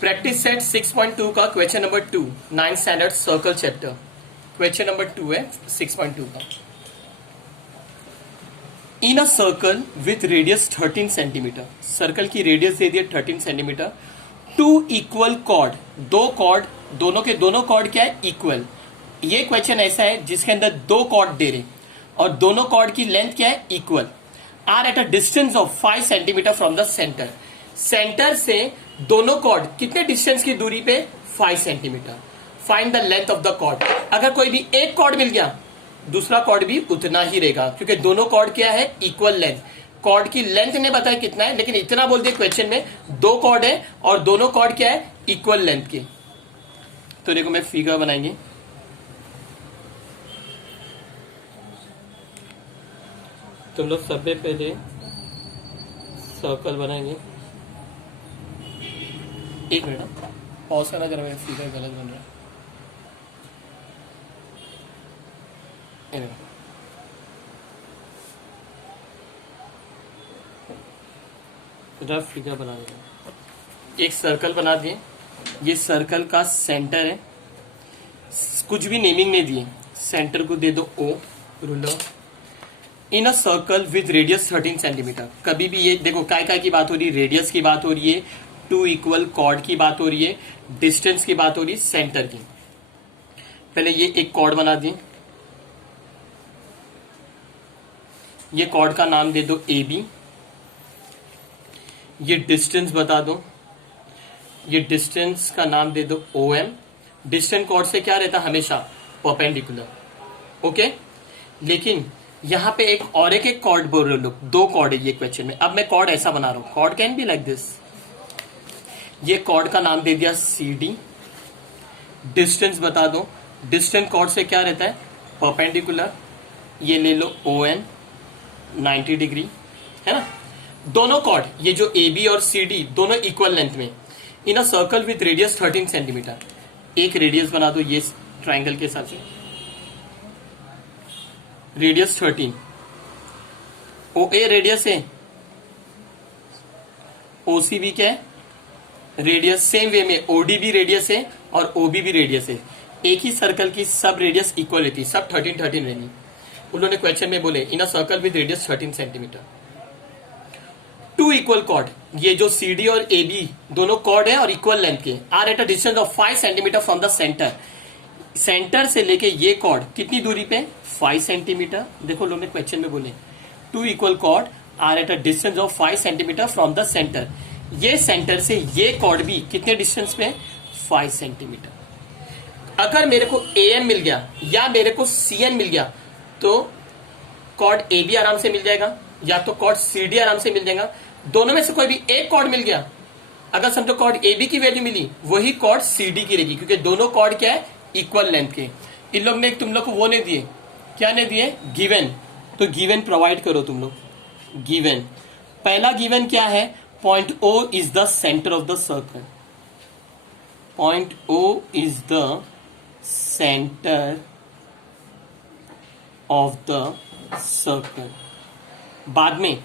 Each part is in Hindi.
प्रैक्टिस सेट 6.2 का question number 2 9th standard circle chapter question number 2 है 6.2 का। In a circle with radius 13 centimetre, circle की रेडियस दे दिए 13 सेंटीमीटर। टू इक्वल कॉर्ड, दो कॉर्ड, दोनों के दोनों कॉर्ड क्या है? इक्वल। ये क्वेश्चन ऐसा है जिसके अंदर दो कॉर्ड दे रहे और दोनों कॉर्ड की लेंथ क्या है? Equal. Are at a distance of 5 centimetre from the centre. Centre से दोनों कॉर्ड कितने डिस्टेंस की दूरी पे? 5 centimetre. Find the length of the chord. अगर कोई भी एक कॉर्ड मिल गया, दूसरा कॉर्ड भी उतना ही रहेगा, क्योंकि दोनों कॉर्ड क्या है? Equal length. कॉर्ड की लेंथ ने बताया कितना है, लेकिन इतना बोल दिया क्वेश्चन में दो कॉर्ड है और दोनों कॉर्ड क्या है? इक्वल लेंथ के। तो देखो मैं फिगर बनाएंगे। तुम लोग सबसे पहले सर्कल बनाएंगे। एक मिनट पॉज करना जरा, मेरा फिगर गलत बन रहा है। रफ फिगर बना देंगे। एक सर्कल बना दिए। ये सर्कल का सेंटर है, कुछ भी नेमिंग नहीं दिए। सेंटर को दे दो O ruler. In a circle with radius 13 centimetre. कभी भी ये देखो काय की बात हो रही है? रेडियस की बात हो रही है, टू इक्वल कॉर्ड की बात हो रही है, डिस्टेंस की बात हो रही है, सेंटर की। पहले ये एक कॉर्ड बना दिए। ये कॉर्ड का नाम दे दो AB। ये डिस्टेंस बता दो, ये डिस्टेंस का नाम दे दो OM। डिस्टेंस कॉर्ड से क्या रहता? हमेशा परपेंडिकुलर। ओके, लेकिन यहां पे एक और एक कॉर्ड बोल रहे लोग, दो कॉर्ड है ये क्वेश्चन में। अब मैं कॉर्ड ऐसा बना रहा हूं, chord can be like this. ये कॉर्ड का नाम दे दिया CD। डिस्टेंस बता दो, डिस्टेंस कॉर्ड से क्या रहता है? परपेंडिकुलर। ये ले लो ON 90 डिग्री, है ना। दोनों कॉर्ड ये जो AB और CD दोनों इक्वल लेंथ में। In a circle with radius 13 centimetre. एक रेडियस बना दो ये ट्राइंगल के हिसाब से, रेडियस 13। OA रेडियस है, OC भी क्या है? रेडियस। सेम वे में OD भी रेडियस है और OB भी रेडियस है। एक ही सर्कल की सब रेडियस इक्वल रहती, सब 13 रहनी। उन्होंने क्वेश्चन में बोले in a circle with radius 13 centimetre. Two equal chord, ये जो CD और AB दोनों कॉर्ड है और इक्वल लेंथ के, are at a distance of 5 centimetre from the centre. Centre से लेके ये कॉर्ड कितनी दूरी पे? 5 सेंटीमीटर। देखो लोगों ने क्वेश्चन में बोले two equal chord are at a distance of 5 centimetre from the centre. ये सेंटर से ये कॉर्ड भी कितने डिस्टेंस पे? 5 सेंटीमीटर। अगर मेरे को AM मिल गया या मेरे को CN मिल गया तो कॉर्ड AB आराम से मिल जाएगा या तो कॉर्ड CD आराम से मिल जाएगा। दोनों में से कोई भी एक कॉर्ड मिल गया, अगर समझो कॉर्ड AB की वैल्यू मिली, वही कॉर्ड CD की रहेगी, क्योंकि दोनों कॉर्ड क्या है? इक्वल लेंथ के। इन लोग ने तुम लोग को वो नहीं दिए, क्या नहीं दिए? गिवन। तो गिवन प्रोवाइड करो तुम लोग। गिवन, पहला गिवन क्या है? Point O is the centre of the circle. Point O is the centre of the circle. बाद में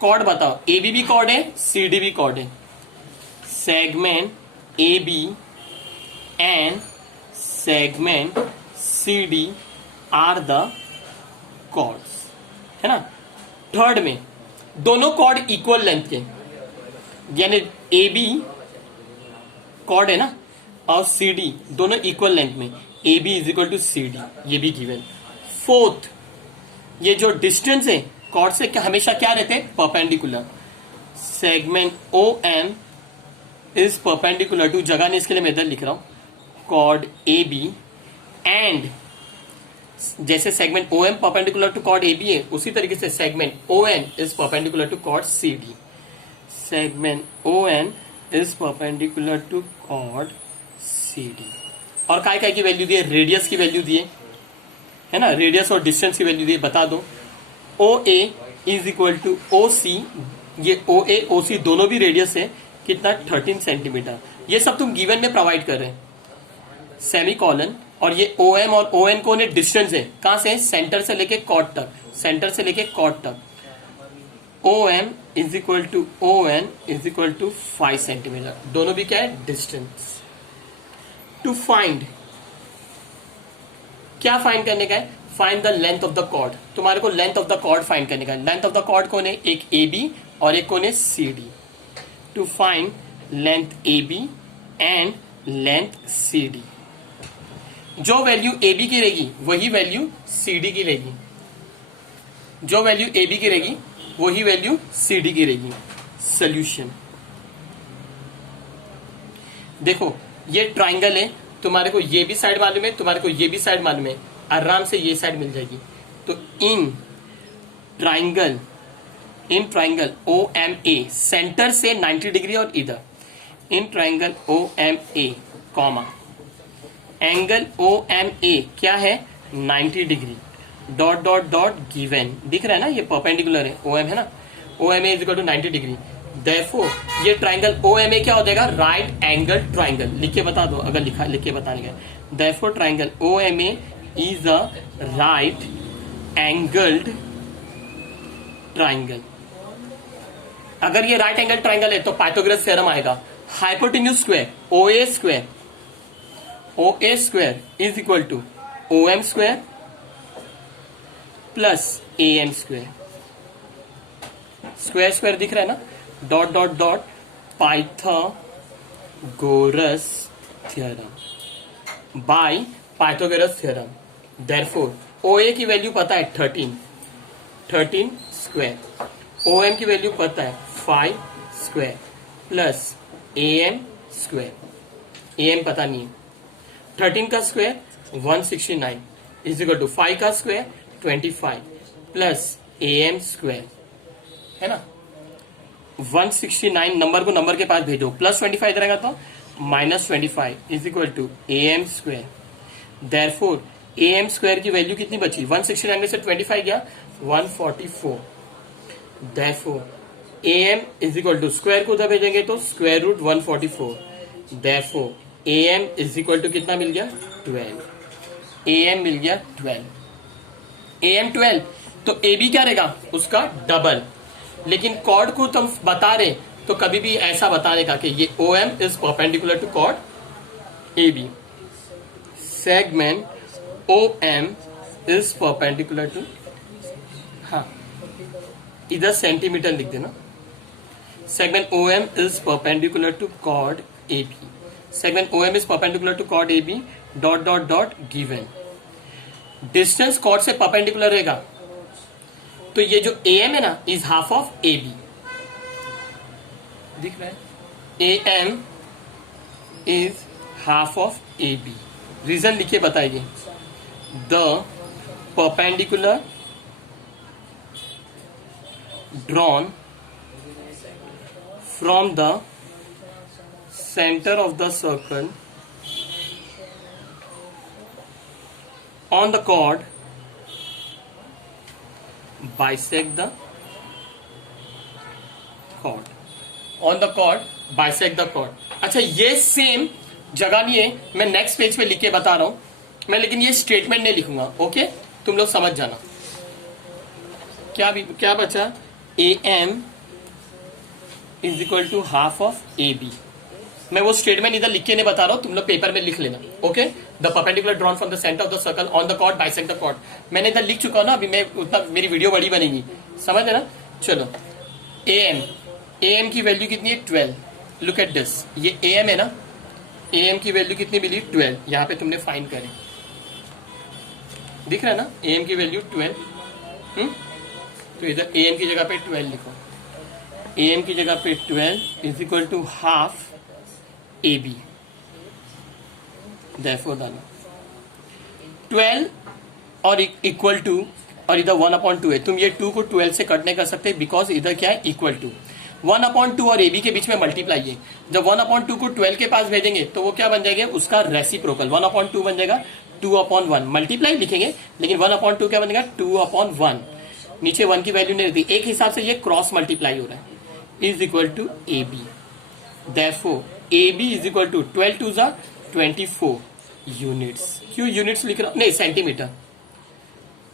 कॉर्ड बताओ। AB भी कॉर्ड है, CD भी कॉर्ड है। Segment AB and segment CD are the chords, है ना। थर्ड में दोनों कॉर्ड इक्वल लेंथ के, यानी AB कॉर्ड है ना और CD दोनों इक्वल लेंथ में। AB is equal to CD, ये भी गिवन। फोर्थ, ये जो डिस्टेंस है कॉर्ड से क्या हमेशा क्या रहते हैं? Perpendicular. Segment OM is perpendicular to, जगह नहीं इसके लिए मैं इधर लिख रहा हूं, कॉर्ड AB एंड, जैसे segment OM perpendicular to chord AB है, उसी तरीके से segment ON is perpendicular to chord CD। Segment ON is perpendicular to chord CD। और काय की वैल्यू दिए? रेडियस की वैल्यू दिए, है ना। रेडियस और डिस्टेंस की वैल्यू दिए, बता दो। OA is equal to OC। ये OA OC दोनों भी रेडियस है, कितना? 13 सेंटीमीटर। ये सब तुम गिवन में प्रोवाइड कर रहे हैं। सेमी कॉलन, और ये OM और ON को डिस्टेंस है, कहां से? सेंटर से लेके कॉर्ड तक, सेंटर से लेके कॉर्ड तक। OM is equal to O N is equal to 5 centimetre. दोनों भी क्या है, डिस्टेंस। टू फाइंड, क्या फाइंड करने का है, find the length of the chord. तुम्हारे को length of the chord find करने का है। लेंथ ऑफ द कॉर्ड कौन है, एक ए बी और एक कौन है, C D. To find length A B and length C D. जो वैल्यू ए बी की रहेगी वही वैल्यू सी डी की रहेगी। जो वैल्यू ए बी की रहेगी वही वैल्यू सी डी की रहेगी। सोल्यूशन देखो, ये ट्राइंगल है, तुम्हारे को ये भी साइड मालूम है, तुम्हारे को ये भी साइड मालूम है, आराम से ये साइड मिल जाएगी। तो in triangle O M A, centre से 90 डिग्री और इधर, in triangle O M A comma angle O M A क्या है, 90 degree, dot dot dot given, दिख रहा है ना, ये परपेंडिकुलर है, ओ एम है ना, O M A is equal to 90 degree. Therefore ये ट्राइंगल ओ एम ए क्या हो जाएगा, राइट एंगल ट्राइंगल। लिख के बता दो अगर लिखा, लिख के बताने का। Therefore triangle O M A is a right angled triangle. अगर ये राइट एंगल ट्राइंगल है तो पाइथागोरस थ्योरम आएगा। Hypotenuse square O A square is equal to O M square plus A M square. Square square दिख रहा है ना, dot dot dot Pythagoras theorem by Pythagoras theorem. Therefore O A की वैल्यू पता है 13 स्क्वायर, ओ एम की वैल्यू पता है 5 square plus A M square, A M पता नहीं है। 13 का स्क्वायर 169 इज इक्वल टू 5 का square 25 plus A M square, है ना। 169 नंबर को नंबर के पास भेजो, प्लस 25 इधर आएगा तो minus 25 is equal to A M square. Therefore A M square की वैल्यू कितनी बची, 169 में से 25 गया 144। Therefore A M is equal to, square को उधर भेजेंगे तो square root 144। Therefore A M is equal to कितना मिल गया, 12। ए एम मिल गया 12, ए एम 12। तो ए बी क्या रहेगा, उसका डबल। लेकिन कॉर्ड को तुम बता रहे तो कभी भी ऐसा बताने का कि ये O M is perpendicular to chord A B. Segment O M is perpendicular to, हाँ इधर सेंटीमीटर लिख देना। Segment O M is perpendicular to chord A B. Segment O M is perpendicular to chord A B dot dot dot given. Distance chord से परपेंडिकुलर रहेगा तो ये जो ए एम है ना is half of A B, दिख रहा है, A M is half of A B. Reason लिखिए बताइए, the perpendicular drawn from the centre of the circle on the chord bisect the chord, on the chord bisect the chord। अच्छा ये सेम जगह नहीं है, मैं नेक्स्ट पेज पे लिख के बता रहा हूं मैं, लेकिन ये स्टेटमेंट नहीं लिखूंगा, ओके तुम लोग समझ जाना। क्या बचा, A M is equal to half of A B. मैं वो स्टेटमेंट इधर लिख के नहीं बता रहा हूं, तुम लोग पेपर में लिख लेना, okay. The perpendicular drawn from the centre of the circle on the chord bisect the chord. मैंने इधर लिख चुका हूं ना, अभी मैं उतना, मेरी वीडियो बड़ी बनेगी, समझ है ना। चलो ए एम की वैल्यू कितनी है, 12। लुक एट दिस, ये ए एम है ना, ए एम की वैल्यू कितनी मिली, 12। यहां पे तुमने फाइंड करे, दिख रहा है ना, ए एम की वैल्यू 12। तो इधर ए एम की जगह पे 12 लिखो। ए एम की जगह पे 12 is equal to half A B. Therefore 12 और इक्वल टू, और इधर 1/2 है, तुम ये 2 को 12 से कट नहीं कर सकते बिकॉज इधर क्या है, इक्वल टू। 1/2 और ए बी के बीच में मल्टीप्लाई है। जब 1/2 को 12 के पास भेजेंगे तो वो क्या बन जाएगा, उसका रेसिप्रोकल 1/2 बन जाएगा 2/1। मल्टीप्लाई लिखेंगे लेकिन 1/2 क्या बनेगा, 2/1। नीचे 1 की वैल्यू नहीं रहती, एक हिसाब से ये क्रॉस मल्टीप्लाई हो रहा है, is equal to A B. Therefore A B is equal to 12 2 24 units. क्यों यूनिट्स लिख रहा हूं, नहीं सेंटीमीटर।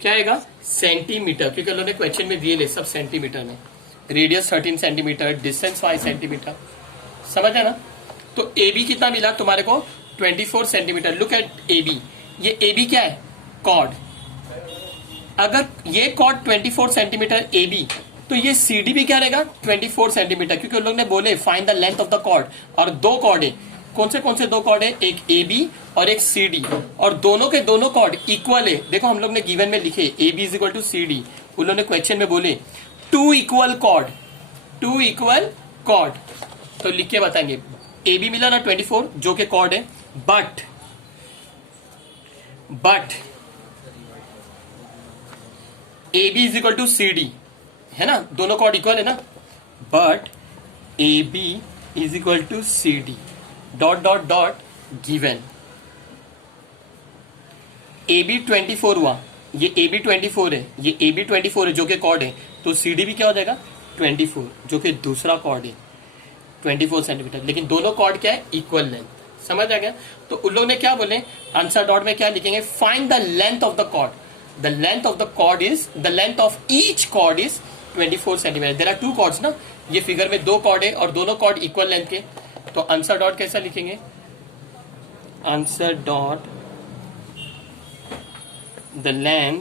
क्या आएगा, सेंटीमीटर, क्योंकि उन्होंने क्वेश्चन में दिए ले सब सेंटीमीटर में। रेडियस 13 सेंटीमीटर, डिस्टेंस 5 सेंटीमीटर, समझ है ना। तो ए बी कितना मिला तुम्हारे को 24 centimetre. Look at A B, ये ए बी क्या है, कॉर्ड। अगर ये कॉर्ड 24 सेंटीमीटर ए बी, तो ये सी डी भी क्या रहेगा 24 सेंटीमीटर, क्योंकि उन लोग ने बोले find the length of the chord, और दो कॉर्ड है। कौन से दो कॉर्ड है, एक ए बी और एक सी डी, और दोनों के दोनों कॉर्ड इक्वल है। देखो हम लोग ने गिवन में लिखे A B is equal to C D, उन लोग ने क्वेश्चन में बोले two equal chord, two equal chord, तो लिख के बताएंगे। ए बी मिला ना 24 जो के कॉर्ड है, but A B is equal to C D है ना, दोनों कॉर्ड इक्वल है ना, but A B is equal to C D dot dot dot given. A B 24 हुआ, ये ए बी 24 है, ये ए बी 24 है जो कि कॉर्ड है, तो सी डी भी क्या हो जाएगा 24 जो कि दूसरा कॉर्ड है 24 सेंटीमीटर, लेकिन दोनों कॉर्ड क्या है इक्वल लेंथ। समझ आ गया। तो उन लोग ने क्या बोले आंसर डॉट में क्या लिखेंगे, find the length of the chord, the length of the chord is, the length of each chord is 24 centimetre. There are two chords ना, ये फिगर में दो कॉर्ड है और दोनों कॉर्ड इक्वल लेंथ के, तो आंसर डॉट कैसा लिखेंगे, answer dot the length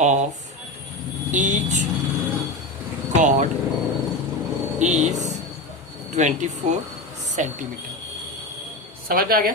of each chord is 24 centimetre. समझ आ गया।